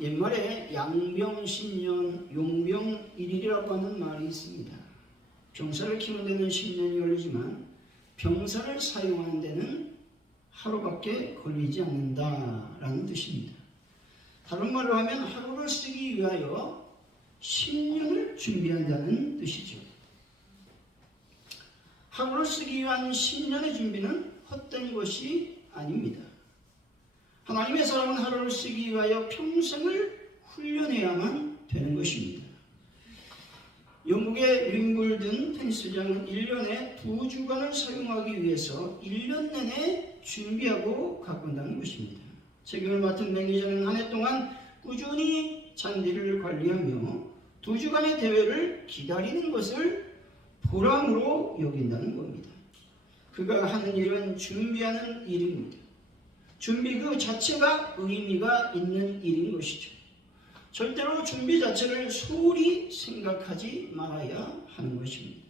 옛말에 양병신년 용병일일이라고 하는 말이 있습니다. 병사를 키우는 데는 10년이 걸리지만 병사를 사용하는 데는 하루밖에 걸리지 않는다라는 뜻입니다. 다른 말로 하면 하루를 쓰기 위하여 10년을 준비한다는 뜻이죠. 하루를 쓰기 위한 10년의 준비는 헛된 것이 아닙니다. 하나님의 사람은 하루를 쓰기 위하여 평생을 훈련해야만 되는 것입니다. 영국의 윈블든 테니스장은 1년에 2주간을 사용하기 위해서 1년 내내 준비하고 가꾼다는 것입니다. 책임을 맡은 매니저는 한 해 동안 꾸준히 잔디를 관리하며 2주간의 대회를 기다리는 것을 보람으로 여긴다는 겁니다. 그가 하는 일은 준비하는 일입니다. 준비 그 자체가 의미가 있는 일인 것이죠. 절대로 준비 자체를 소홀히 생각하지 말아야 하는 것입니다.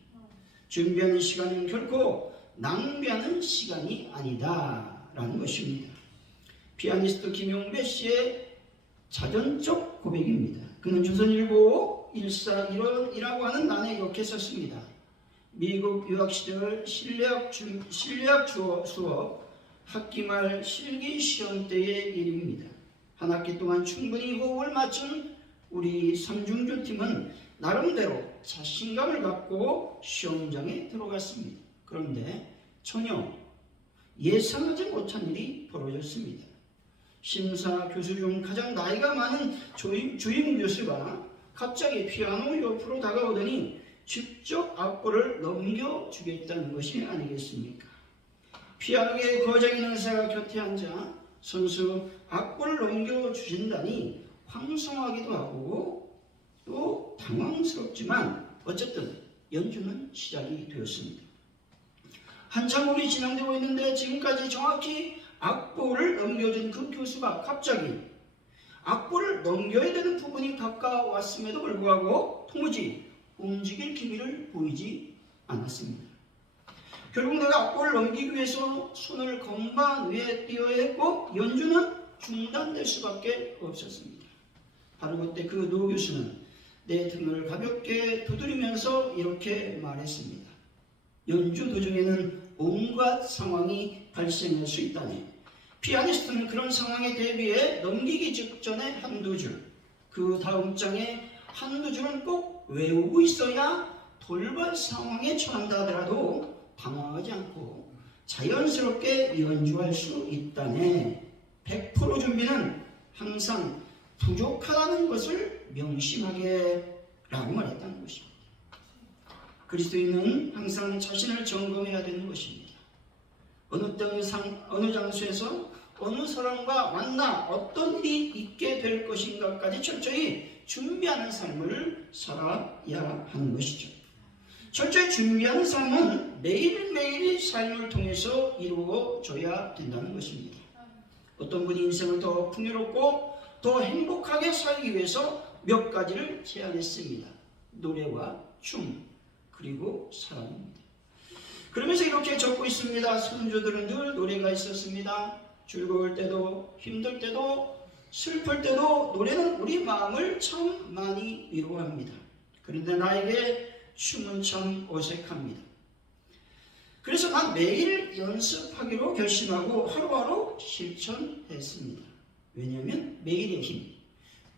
준비하는 시간은 결코 낭비하는 시간이 아니다 라는 것입니다. 피아니스트 김용배 씨의 자전적 고백입니다. 그는 조선일보 14일원이라고 하는 난에 이렇게 썼습니다. 미국 유학 시절 실내학 수업 학기 말 실기 시험 때의 일입니다. 한 학기 동안 충분히 호흡을 맞춘 우리 삼중조 팀은 나름대로 자신감을 갖고 시험장에 들어갔습니다. 그런데 전혀 예상하지 못한 일이 벌어졌습니다. 심사 교수 중 가장 나이가 많은 주임 교수가 갑자기 피아노 옆으로 다가오더니 직접 악보를 넘겨주겠다는 것이 아니겠습니까? 피아노의 거장인 의사가 곁에 앉아 선수 악보를 넘겨주신다니 황송하기도 하고 또 당황스럽지만 어쨌든 연주는 시작이 되었습니다. 한참 후이 진행되고 있는데 지금까지 정확히 악보를 넘겨준 그 교수가 갑자기 악보를 넘겨야 되는 부분이 가까웠음에도 불구하고 도무지 움직일 기미를 보이지 않았습니다. 결국 내가 악보를 넘기기 위해서 손을 건반 위에 띄어야 했고 연주는 중단될 수밖에 없었습니다. 바로 그때 그 노 교수는 내 등을 가볍게 두드리면서 이렇게 말했습니다. 연주 도중에는 온갖 상황이 발생할 수 있다네. 피아니스트는 그런 상황에 대비해 넘기기 직전에 한두 줄, 그 다음 장에 한두 줄은 꼭 외우고 있어야 돌발 상황에 처한다 하더라도 당황하지 않고 자연스럽게 연주할 수 있다네. 100% 준비는 항상 부족하다는 것을 명심하게 라고 말했다는 것입니다. 그리스도인은 항상 자신을 점검해야 되는 것입니다. 어느 장소에서 어느 사람과 만나 어떤 일이 있게 될 것인가까지 철저히 준비하는 삶을 살아야 하는 것이죠. 철저히 준비하는 삶은 매일매일의 삶을 통해서 이루어져야 된다는 것입니다. 어떤 분이 인생을 더 풍요롭고 더 행복하게 살기 위해서 몇 가지를 제안했습니다. 노래와 춤, 그리고 사랑입니다. 그러면서 이렇게 적고 있습니다. 선조들은 늘 노래가 있었습니다. 즐거울 때도 힘들 때도 슬플 때도 노래는 우리 마음을 참 많이 위로합니다. 그런데 나에게 춤은 참 어색합니다. 그래서 난 매일 연습하기로 결심하고 하루하루 실천했습니다. 왜냐하면 매일의 힘,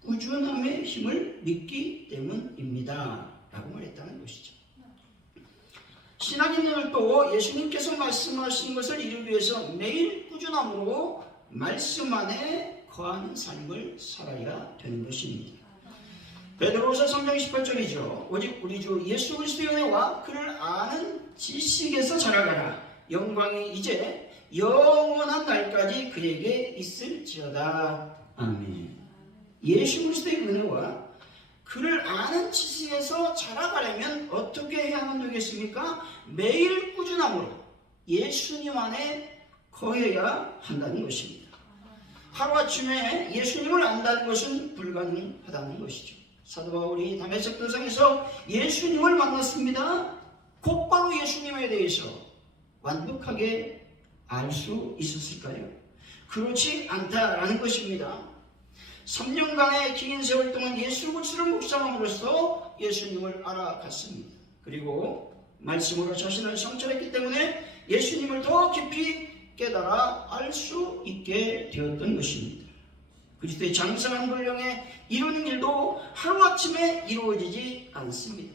꾸준함의 힘을 믿기 때문입니다. 라고 말했다는 것이죠. 신앙인을 또 예수님께서 말씀하신 것을 이루기 위해서 매일 꾸준함으로 말씀 안에 거하는 삶을 살아야 되는 것입니다. 베드로후서 3장 18절이죠. 오직 우리 주 예수 그리스도의 은혜와 그를 아는 지식에서 자라가라. 영광이 이제 영원한 날까지 그에게 있을지어다. 아멘. 예수 그리스도의 은혜와 그를 아는 지식에서 자라가려면 어떻게 해야만 되겠습니까? 매일 꾸준함으로 예수님 안에 거해야 한다는 것입니다. 하루아침에 예수님을 안다는 것은 불가능하다는 것이죠. 사도 바울이 다메섹 도상에서 예수님을 만났습니다. 곧바로 예수님에 대해서 완벽하게 알 수 있었을까요? 그렇지 않다라는 것입니다. 3년간의 긴 세월 동안 예수 그리스도를 묵상함으로써 예수님을 알아갔습니다. 그리고 말씀으로 자신을 성찰했기 때문에 예수님을 더 깊이 깨달아 알 수 있게 되었던 것입니다. 그리스도의 장성한 분량에 이루는 일도 하루아침에 이루어지지 않습니다.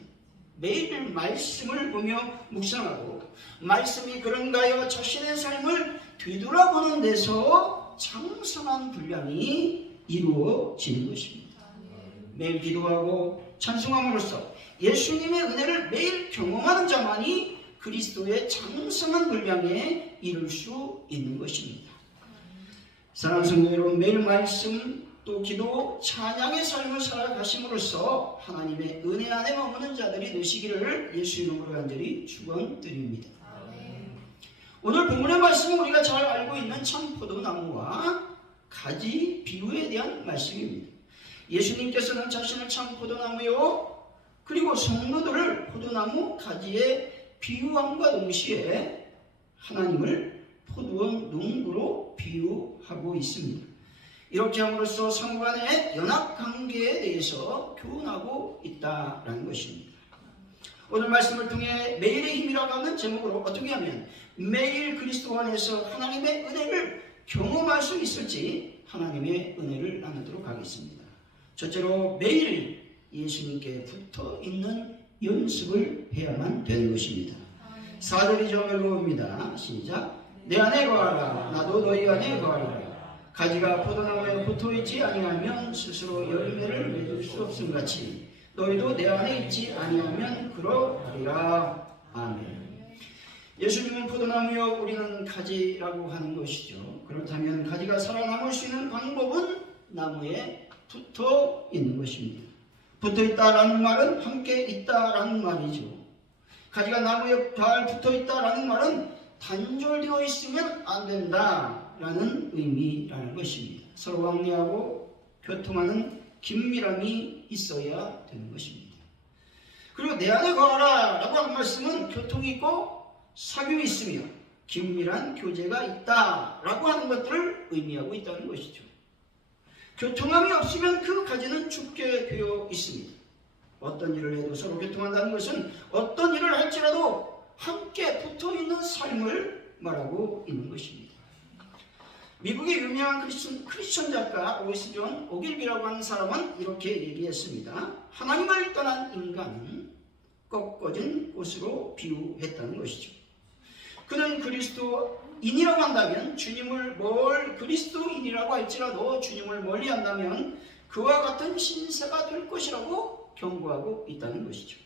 매일 말씀을 보며 묵상하고 말씀이 그런가요? 자신의 삶을 뒤돌아보는 데서 장성한 분량이 이루어지는 것입니다. 매일 기도하고 찬송함으로써 예수님의 은혜를 매일 경험하는 자만이 그리스도의 장성한 분량에 이룰 수 있는 것입니다. 사랑하는 성도 여러분, 매일 말씀 또 기도, 찬양의 삶을 살아가심으로써 하나님의 은혜 안에 머무는 자들이 되시기를 예수 이름으로 간절히 축원드립니다. 오늘 본문의 말씀은 우리가 잘 알고 있는 참포도나무와 가지 비유에 대한 말씀입니다. 예수님께서는 자신을 참포도나무요 그리고 성도들을 포도나무 가지에 비유함과 동시에 하나님을 포도원 농부로 비유하고 있습니다. 이렇게 함으로써 상관의 연합관계에 대해서 교훈하고 있다는 것입니다. 오늘 말씀을 통해 매일의 힘이라고 하는 제목으로 어떻게 하면 매일 그리스도 안에서 하나님의 은혜를 경험할 수 있을지 하나님의 은혜를 나누도록 하겠습니다. 첫째로 매일 예수님께 붙어있는 연습을 해야만 되는 것입니다. 4절이 읽어봅니다. 시작. 내 안에 거하라 나도 너희 안에 거하리라. 가지가 포도나무에 붙어있지 아니하면 스스로 열매를 맺을 수 없음같이 너희도 내 안에 있지 아니하면 그러하리라. 아멘. 예수님은 포도나무요 우리는 가지라고 하는 것이죠. 그렇다면 가지가 살아남을 수 있는 방법은 나무에 붙어 있는 것입니다. 붙어 있다라는 말은 함께 있다라는 말이죠. 가지가 나무에 잘 붙어 있다라는 말은 단절되어 있으면 안 된다라는 의미라는 것입니다. 서로 왕래하고 교통하는 긴밀함이 있어야 되는 것입니다. 그리고 내 안에 거하라 라고 하는 말씀은 교통이 있고 사귐이 있으며 긴밀한 교제가 있다라고 하는 것들을 의미하고 있다는 것이죠. 교통함이 없으면 그 가지는 죽게 되어 있습니다. 어떤 일을 해도 서로 교통한다는 것은 어떤 일을 할지라도 함께 붙어있는 삶을 말하고 있는 것입니다. 미국의 유명한 크리스천 작가 오이스 존 오길비라고 하는 사람은 이렇게 얘기했습니다. 하나님을 떠난 인간은 꺾어진 꽃으로 비유했다는 것이죠. 그는 그리스도인이라고 한다면 주님을 그리스도인이라고 할지라도 주님을 멀리한다면 그와 같은 신세가 될 것이라고 경고하고 있다는 것이죠.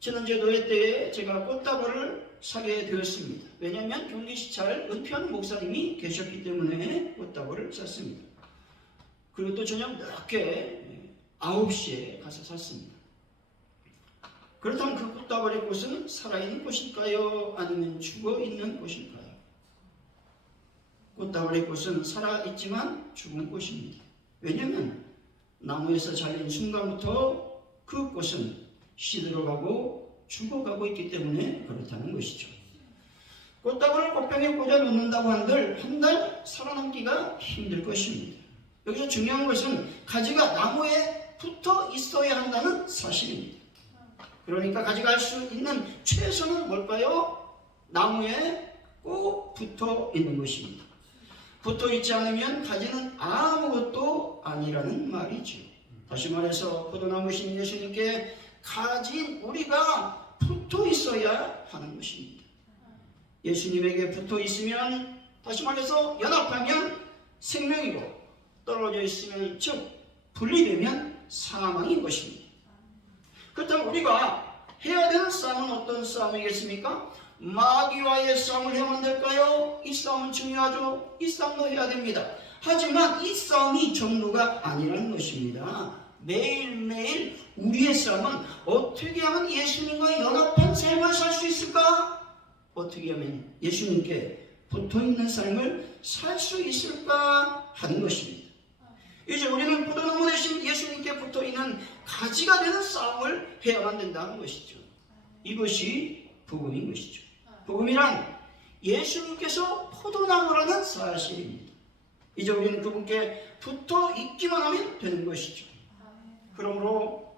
지난주에 노예 때에 제가 꽃다발을 사게 되었습니다. 왜냐하면 경기시찰 은평 목사님이 계셨기 때문에 꽃다발을 샀습니다. 그리고 또 저녁 늦게 9시에 가서 샀습니다. 그렇다면 그 꽃다발의 꽃은 살아있는 꽃일까요? 아니면 죽어있는 꽃일까요? 꽃다발의 꽃은 살아있지만 죽은 꽃입니다. 왜냐하면 나무에서 잘린 순간부터 그 꽃은 시들어가고 죽어가고 있기 때문에 그렇다는 것이죠. 꽃다발을 꽃병에 꽂아 놓는다고 한들 한 달 살아남기가 힘들 것입니다. 여기서 중요한 것은 가지가 나무에 붙어 있어야 한다는 사실입니다. 그러니까 가지가 할 수 있는 최선은 뭘까요? 나무에 꼭 붙어 있는 것입니다. 붙어 있지 않으면 가지는 아무것도 아니라는 말이죠. 다시 말해서 포도나무신 예수님께 가진 우리가 붙어 있어야 하는 것입니다. 예수님에게 붙어 있으면, 다시 말해서 연합하면 생명이고, 떨어져 있으면, 즉 분리되면 사망인 것입니다. 그렇다면 우리가 해야 되는 싸움은 어떤 싸움이겠습니까? 마귀와의 싸움을 해야만 될까요? 이 싸움은 중요하죠. 이 싸움도 해야 됩니다. 하지만 이 싸움이 전부가 아니라는 것입니다. 매일매일 우리의 싸움은 어떻게 하면 예수님과 연합한 삶을 살 수 있을까? 어떻게 하면 예수님께 붙어있는 삶을 살 수 있을까 하는 것입니다. 이제 우리는 포도나무 대신 예수님께 붙어있는 가지가 되는 싸움을 해야만 된다는 것이죠. 이것이 복음인 것이죠. 복음이란 예수님께서 포도나무라는 사실입니다. 이제 우리는 그분께 붙어 있기만 하면 되는 것이죠. 그러므로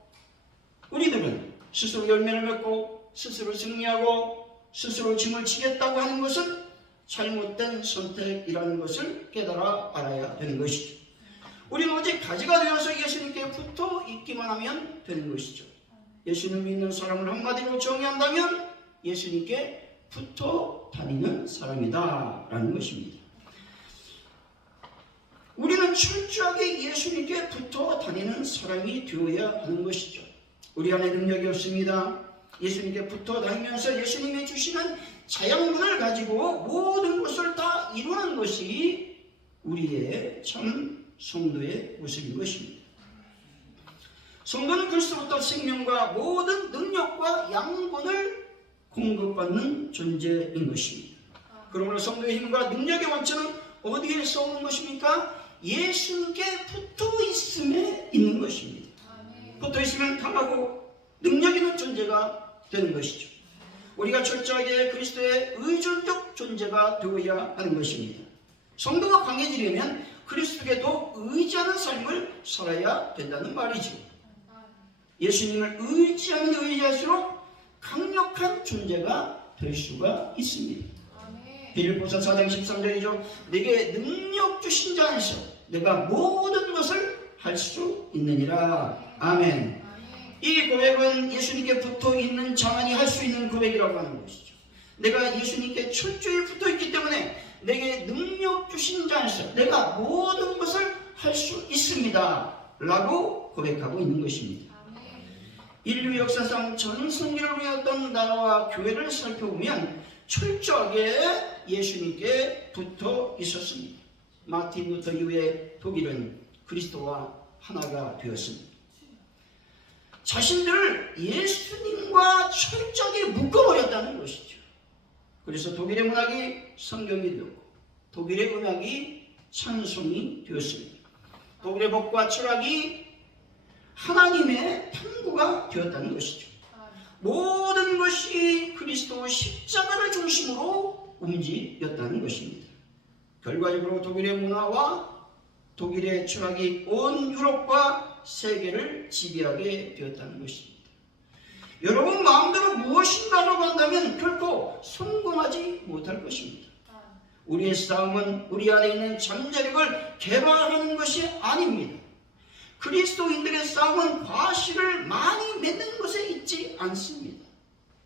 우리들은 스스로 열매를 맺고 스스로 승리하고 스스로 짐을 지겠다고 하는 것은 잘못된 선택이라는 것을 깨달아 알아야 되는 것이죠. 우리는 오직 가지가 되어서 예수님께 붙어 있기만 하면 되는 것이죠. 예수님을 믿는 사람을 한마디로 정의한다면 예수님께 붙어 다니는 사람이다 라는 것입니다. 우리는 철저하게 예수님께 붙어 다니는 사람이 되어야 하는 것이죠. 우리 안에 능력이 없습니다. 예수님께 붙어 다니면서 예수님이 주시는 자양분을 가지고 모든 것을 다 이루는 것이 우리의 참 성도의 모습인 것입니다. 성도는 그리스도부터 생명과 모든 능력과 양분을 공급받는 존재인 것입니다. 그러므로 성도의 힘과 능력의 원천은 어디에서 오는 것입니까? 예수님께 붙어 있음에 있는 것입니다. 붙어 있으면 강하고 능력 있는 존재가 되는 것이죠. 우리가 철저하게 그리스도의 의존적 존재가 되어야 하는 것입니다. 성도가 강해지려면 그리스도께 더 의지하는 삶을 살아야 된다는 말이죠. 예수님을 의지하면 의지할수록 강력한 존재가 될 수가 있습니다. 빌립보서 4장 13절이죠. 내게 능력 주신 자 안에서 내가 모든 것을 할 수 있느니라. 아멘. 이 고백은 예수님께 붙어 있는 자만이 할 수 있는 고백이라고 하는 것이죠. 내가 예수님께 철저히 붙어 있기 때문에 내게 능력 주신 자 안에서 내가 모든 것을 할 수 있습니다 라고 고백하고 있는 것입니다. 인류 역사상 전 승리를 위했던 나라와 교회를 살펴보면 철저하게 예수님께 붙어 있었습니다. 마틴 루터 이후에 독일은 그리스도와 하나가 되었습니다. 자신들을 예수님과 철저하게 묶어버렸다는 것이죠. 그래서 독일의 문학이 성경이 되었고 독일의 음악이 찬송이 되었습니다. 독일의 법과 철학이 하나님의 탐구가 되었다는 것이죠. 모든 것이 그리스도 십자가를 중심으로 움직였다는 것입니다. 결과적으로 독일의 문화와 독일의 철학이 온 유럽과 세계를 지배하게 되었다는 것입니다. 여러분 마음대로 무엇인가로 한다면 결코 성공하지 못할 것입니다. 우리의 싸움은 우리 안에 있는 잠재력을 개발하는 것이 아닙니다. 그리스도인들의 싸움은 과실을 많이 맺는 것에 있지 않습니다.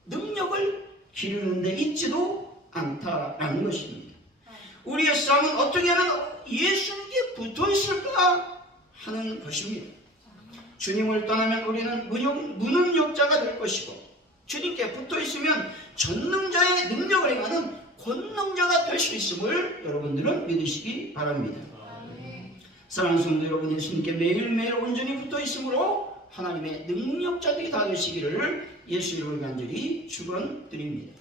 능력을 기르는 데 있지도 않다라는 것입니다. 우리의 싸움은 어떻게 하면 예수님께 붙어 있을까 하는 것입니다. 주님을 떠나면 우리는 무능력자가 될 것이고 주님께 붙어 있으면 전능자의 능력을 행하는 권능자가 될 수 있음을 여러분들은 믿으시기 바랍니다. 사랑하는 성도 여러분, 예수님께 매일매일 온전히 붙어 있으므로 하나님의 능력자들이 다 되시기를 예수 이름으로 간절히 축원드립니다.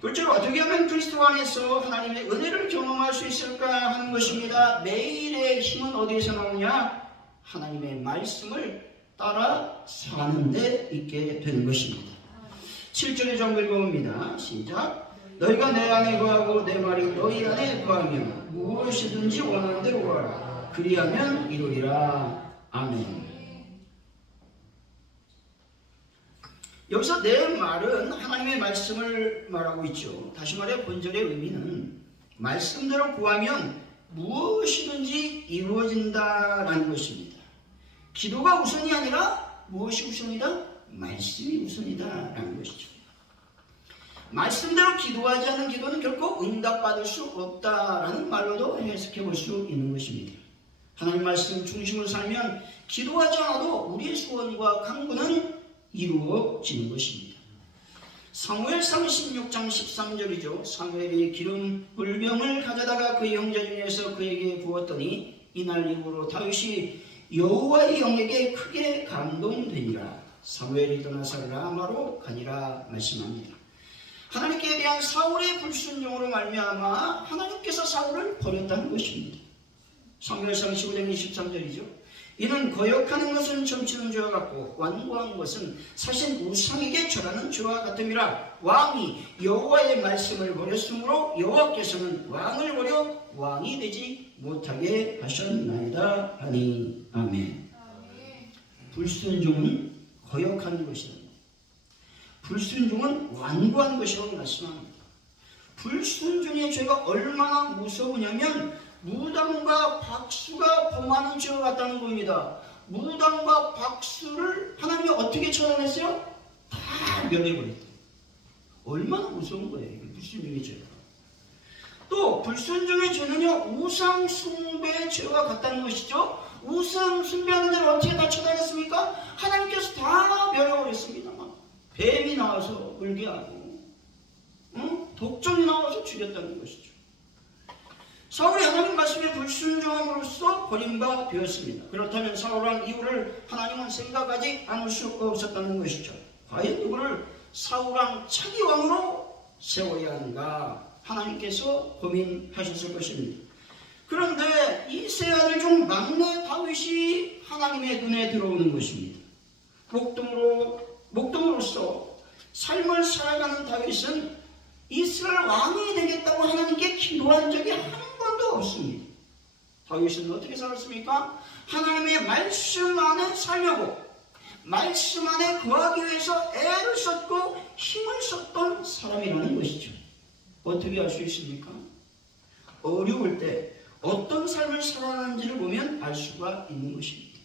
둘째로 어떻게 하면 그리스도 안에서 하나님의 은혜를 경험할 수 있을까 하는 것입니다. 매일의 힘은 어디에서 나오냐? 하나님의 말씀을 따라 사는 데 있게 되는 것입니다. 7절의 좀 읽어봅니다. 시작. 너희가 내 안에 거하고 내 말이 너희 안에 거하면 무엇이든지 원하는 대로 구하라. 그리하면 이루리라. 아멘. 여기서 내 말은 하나님의 말씀을 말하고 있죠. 다시 말해 본절의 의미는 말씀대로 구하면 무엇이든지 이루어진다라는 것입니다. 기도가 우선이 아니라 무엇이 우선이다? 말씀이 우선이다라는 것이죠. 말씀대로 기도하지 않는 기도는 결코 응답받을 수 없다라는 말로도 해석해 볼 수 있는 것입니다. 하나님 말씀 중심으로 살면 기도하지 않아도 우리의 소원과 간구는 이루어지는 것입니다. 사무엘상 16장 13절이죠. 사무엘이 기름 불병을 가져다가 그의 형제 중에서 그에게 부었더니 이날 이후로 다윗이 여호와의 영에게 크게 감동되니라. 사무엘이 떠나서 라마로 가니라 말씀합니다. 하나님께 대한 사울의 불순종으로 말미암아 하나님께서 사울을 버렸다는 것입니다. 사무엘상 15장 23절이죠. 이는 거역하는 것은 점치는 죄와 같고 완고한 것은 사신 우상에게 절하는 죄와 같음이라. 왕이 여호와의 말씀을 버렸으므로 여호와께서는 왕을 버려 왕이 되지 못하게 하셨나이다 하니. 아멘. 불순종은 거역하는 것이다. 불순종은 완고한 것이라고 말씀합니다. 불순종의 죄가 얼마나 무서우냐면 무당과 박수가 범하는 죄와 같다는 겁니다. 무당과 박수를 하나님이 어떻게 처단했어요? 다 멸해버렸어요. 얼마나 무서운 거예요, 이게 불순종의 죄가. 또 불순종의 죄는요, 우상 숭배의 죄와 같다는 것이죠. 우상 숭배하는 자를 어떻게 다 처단했습니까? 하나님께서 다 멸해버렸습니다. 뱀이 나와서 울게 하고, 독종이 나와서 죽였다는 것이죠. 사울이 하나님 말씀에 불순종함으로써 버림바 되었습니다. 그렇다면 사울왕 이후를 하나님은 생각하지 않을 수 없었다는 것이죠. 과연 누구를 사울왕 차기 왕으로 세워야 하는가 하나님께서 고민하셨을 것입니다. 그런데 이세 아들 중 막내 다윗이 하나님의 눈에 들어오는 것입니다. 목동으로서 삶을 살아가는 다윗은 이스라엘 왕이 되겠다고 하나님께 기도한 적이 한 번도 없습니다. 다윗은 어떻게 살았습니까? 하나님의 말씀 안에 살려고, 말씀 안에 거하기 위해서 애를 썼고 힘을 썼던 사람이라는 것이죠. 어떻게 알 수 있습니까? 어려울 때 어떤 삶을 살아가는지를 보면 알 수가 있는 것입니다.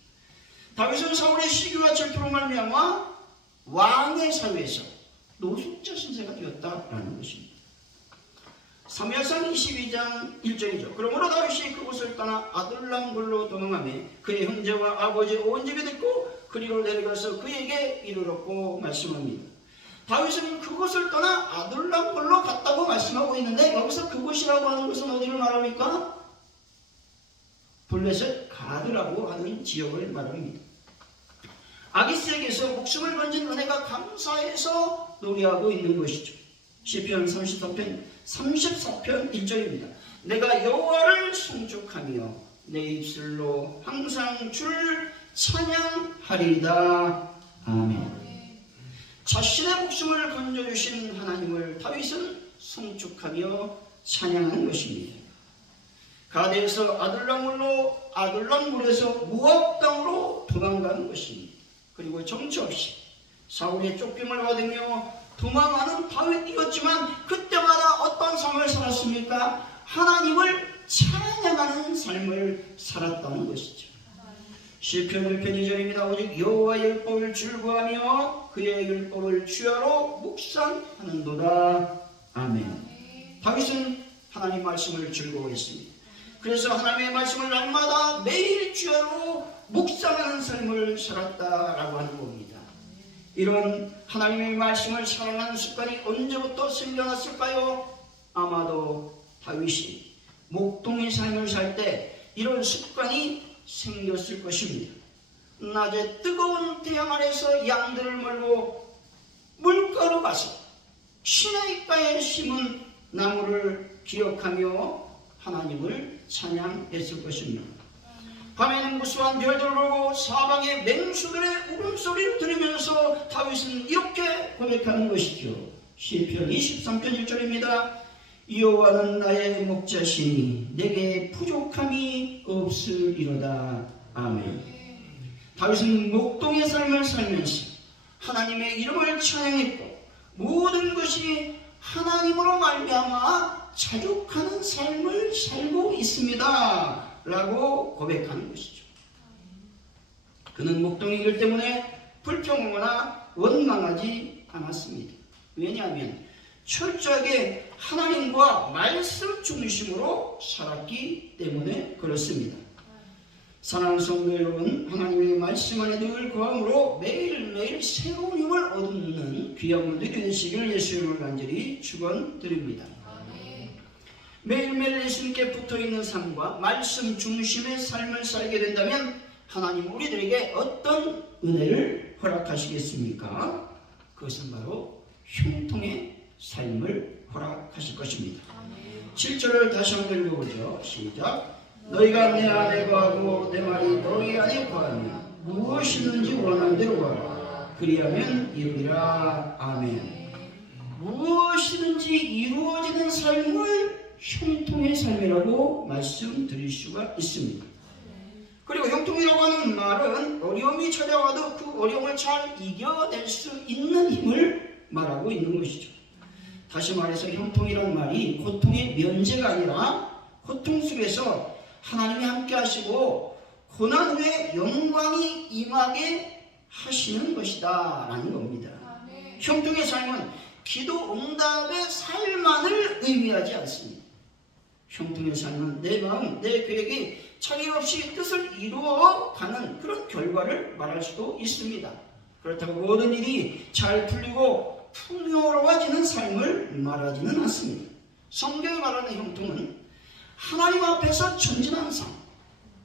다윗은 사울의 시기와 질투로 말미암아 왕의 사회에서 노숙자 신세가 되었다라는 것입니다. 사무엘상 22장 1절이죠. 그러므로 다윗이 그곳을 떠나 아둘람굴로 도망하며 그의 형제와 아버지 온 집이 듣고 그리로 내려가서 그에게 이르렀고 말씀합니다. 다윗은 그곳을 떠나 아둘람굴로 갔다고 말씀하고 있는데 여기서 그곳이라고 하는 것은 어디를 말합니까? 블레셋 가드라고 하는 지역을 말합니다. 아기스에게서 목숨을 건진 은혜가 감사해서 노래하고 있는 것이죠. 시편 34편 1절입니다. 내가 여호와를 송축하며 내 입술로 항상 줄 찬양하리이다. 아멘. 자신의 목숨을 건져주신 하나님을 다윗은 송축하며 찬양하는 것입니다. 가드에서 아둘람굴에서 모압 땅으로 도망가는 것입니다. 그리고 정처 없이 사울의 쫓김을 받으며 도망하는 다윗이었지만 그때마다 어떤 삶을 살았습니까? 하나님을 찬양하는 삶을 살았다는 것이죠. 시편 1편 2절입니다. 오직 여호와의 율법을 즐거워하며 그의 율법을 주야로 묵상하는도다. 아멘. 다윗은 하나님 말씀을 즐거워했습니다. 그래서 하나님의 말씀을 날마다 매일 주야로 묵상하는 삶을 살았다라고 하는 겁니다. 이런 하나님의 말씀을 사랑하는 습관이 언제부터 생겨났을까요? 아마도 다윗이 목동의 삶을 살 때 이런 습관이 생겼을 것입니다. 낮에 뜨거운 태양 아래서 양들을 몰고 물가로 가서 시내가에 심은 나무를 기억하며 하나님을 찬양했을 것입니다. 밤에는 무수한 별들을 보고 사방의 맹수들의 울음소리를 들으면서 다윗은 이렇게 고백하는 것이죠. 시편 23편 1절입니다. 여호와는 나의 목자시니 내게 부족함이 없으리로다. 아멘. 다윗은 목동의 삶을 살면서 하나님의 이름을 찬양했고 모든 것이 하나님으로 말미암아 자족하는 삶을 살고 있습니다 라고 고백하는 것이죠. 그는 목동의 길 때문에 불평하거나 원망하지 않았습니다. 왜냐하면 철저하게 하나님과 말씀 중심으로 살았기 때문에 그렇습니다. 사랑하는 성도 여러분, 하나님의 말씀 안에 늘 거함으로 매일매일 새로운 힘을 얻는 귀한 분들이 되시길 예수의 이름으로 간절히 축원드립니다. 매일매일 예수님께 붙어있는 삶과 말씀 중심의 삶을 살게 된다면 하나님 우리들에게 어떤 은혜를 허락하시겠습니까? 그것은 바로 형통의 삶을 허락하실 것입니다. 7절을 다시 한번 읽어보죠. 시작. 너희가 내 안에 거하고 내 말이 너희 안에 거하면 무엇이든지 원하는 대로 구하라. 그리하면 이루리라. 아멘. 무엇이든지 이루어지는 삶을 형통의 삶이라고 말씀드릴 수가 있습니다. 그리고 형통이라고 하는 말은 어려움이 찾아와도 그 어려움을 잘 이겨낼 수 있는 힘을 말하고 있는 것이죠. 다시 말해서 형통이라는 말이 고통의 면제가 아니라 고통 속에서 하나님이 함께 하시고 고난 후에 영광이 임하게 하시는 것이다 라는 겁니다. 형통의 삶은 기도 응답의 삶만을 의미하지 않습니다. 형통의 삶은 내 마음, 내 계획이 차질 없이 뜻을 이루어가는 그런 결과를 말할 수도 있습니다. 그렇다고 모든 일이 잘 풀리고 풍요로워지는 삶을 말하지는 않습니다. 성경이 말하는 형통은 하나님 앞에서 전진하는 삶,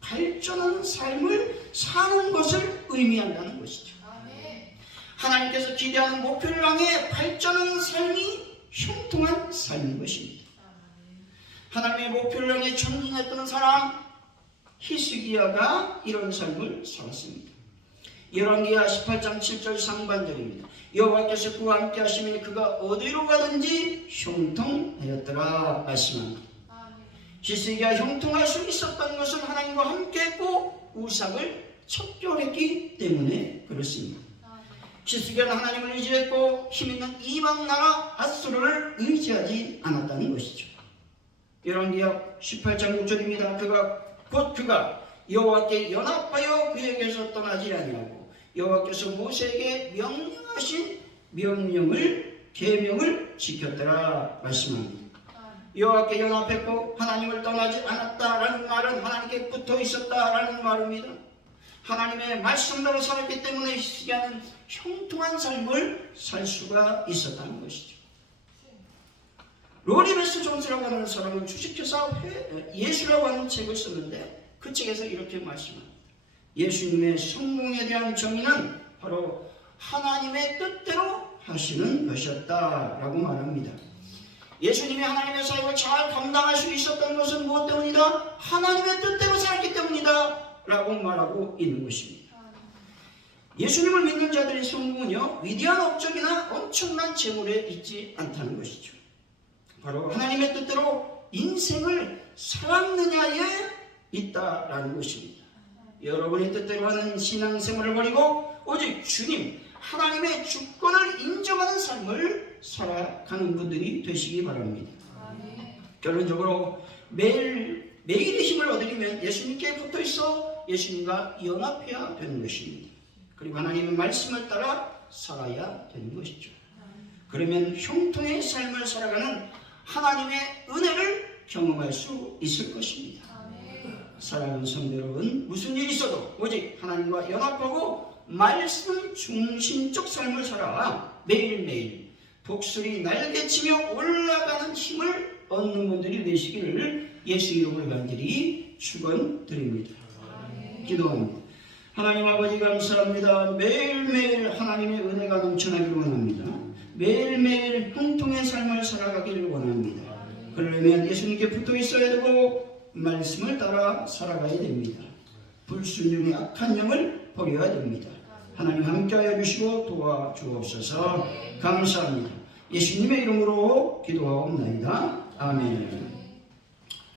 발전하는 삶을 사는 것을 의미한다는 것이죠. 하나님께서 기대하는 목표를 향해 발전하는 삶이 형통한 삶인 것입니다. 하나님의 목표를 향해 전진했던 사람 히스기야가 이런 삶을 살았습니다. 열왕기하 18장 7절 상반절입니다. 여호와께서 그와 함께 하시며 그가 어디로 가든지 형통하였더라 말씀합니다. 히스기야 형통할 수 있었던 것은 하나님과 함께했고 우상을 척결했기 때문에 그렇습니다. 히스기야는 하나님을 의지했고 힘있는 이방 나라 앗수르를 의지하지 않았다는 것이죠. 열왕기하 18장 6절입니다. 그가 여호와께 연합하여 그에게서 떠나지 아니하고 여호와께서 모세에게 명령하신 계명을 지켰더라 말씀합니다. 여호와께 연합했고 하나님을 떠나지 않았다라는 말은 하나님께 붙어 있었다라는 말입니다. 하나님의 말씀대로 살았기 때문에 히스기야는 형통한 삶을 살 수가 있었다는 것이죠. 로리베스 존스라고 하는 사람은 주식회사 예수라고 하는 책을 썼는데 그 책에서 이렇게 말씀합니다. 예수님의 성공에 대한 정의는 바로 하나님의 뜻대로 하시는 것이었다라고 말합니다. 예수님이 하나님의 사역을 잘 감당할 수 있었던 것은 무엇 때문이다? 하나님의 뜻대로 살았기 때문이다 라고 말하고 있는 것입니다. 예수님을 믿는 자들의 성공은요, 위대한 업적이나 엄청난 재물에 있지 않다는 것이죠. 바로 하나님의 뜻대로 인생을 살았느냐에 있다라는 것입니다. 여러분의 뜻대로 하는 신앙생활을 버리고 오직 주님, 하나님의 주권을 인정하는 삶을 살아가는 분들이 되시기 바랍니다. 결론적으로 매일의 힘을 얻으려면 예수님께 붙어있어 예수님과 연합해야 되는 것입니다. 그리고 하나님의 말씀을 따라 살아야 되는 것이죠. 그러면 형통의 삶을 살아가는 하나님의 은혜를 경험할 수 있을 것입니다. 사랑하는 성도 여러분, 무슨 일이 있어도 오직 하나님과 연합하고 말씀 중심적 삶을 살아 매일매일 독수리 날개치며 올라가는 힘을 얻는 분들이 되시기를 예수 이름으로 간절히 축원드립니다. 기도합니다. 하나님 아버지 감사합니다. 매일매일 하나님의 은혜가 넘쳐나기를 원합니다. 매일매일 형통의 삶을 살아가기를 원합니다. 그러려면 예수님께 붙어 있어야 되고 말씀을 따라 살아가야 됩니다. 불순종의 악한 영을 버려야 됩니다. 하나님 함께하여 주시고 도와주옵소서. 감사합니다. 예수님의 이름으로 기도하옵나이다. 아멘.